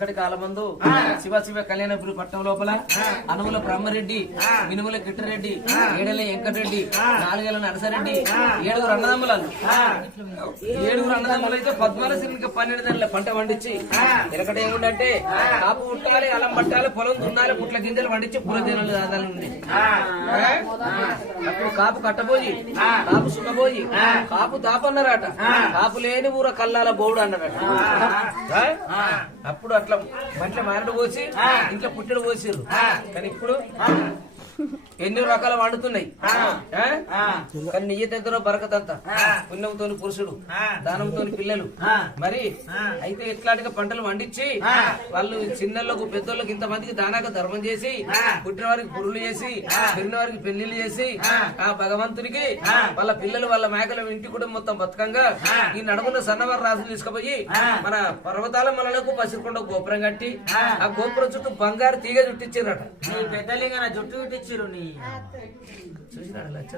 ఇక్కడి కాలమందు శివ శివ కళ్యాణపురి పట్టణం లోపల అనుముల బ్రహ్మరెడ్డి, మినుముల కిట్టరెడ్డి, ఏడల వెంకటరెడ్డి, నాలుగేళ్ల నరసరెడ్డి, 7 అన్నదమ్ములను 7 అన్నదమ్ములు అయితే 14 12 పంట పండించి ఎనకట ఏముందంటే కాపు పుట్టాలి, అలం పట్టాలి, పొలం దున్నాలి, పుట్ల గింజలు పండించి పురదేనులు దాదాలు ఉండే. అప్పుడు కాపు కట్టబోయి, కాపు సున్నబోయి, కాపు దాపన్నారట. కాపు లేని ఊర కల్లాల బోవుడు అన్నారట. అప్పుడు అట్లా మంటల మారడు పోసి ఇంట్లో పుట్టెడు పోసిర్రు. కానీ ఇప్పుడు ఎన్నో రకాల వండుతున్నాయి. కానీ నియ్యతంతో బరకతంత, పుణ్యంతో పురుషుడు, దానంతో పిల్లలు. మరి అయితే ఇట్లాంటిగా పంటలు వండించి వాళ్ళు చిన్నోళ్ళకు పెద్దోళ్ళకి ఇంతమందికి దానాక ధర్మం చేసి, పుట్టిన వారికి పురులు చేసి, పెరిగిన వారికి పెళ్లిళ్ళు చేసి, ఆ భగవంతునికి వాళ్ళ పిల్లలు వాళ్ళ మేకల ఇంటి కూడా మొత్తం బతుకంగా ఈ నడుమున్న సన్నవారు రాజులు తీసుకుపోయి మన పర్వతాల మనలకు పసిరికొండ గోపురం కట్టి ఆ గోపురం చుట్టూ బంగారు తీగ చుట్టించారట. పెద్దలిగా జుట్టు చుట్టించారు. చూసినాడు లచ్చ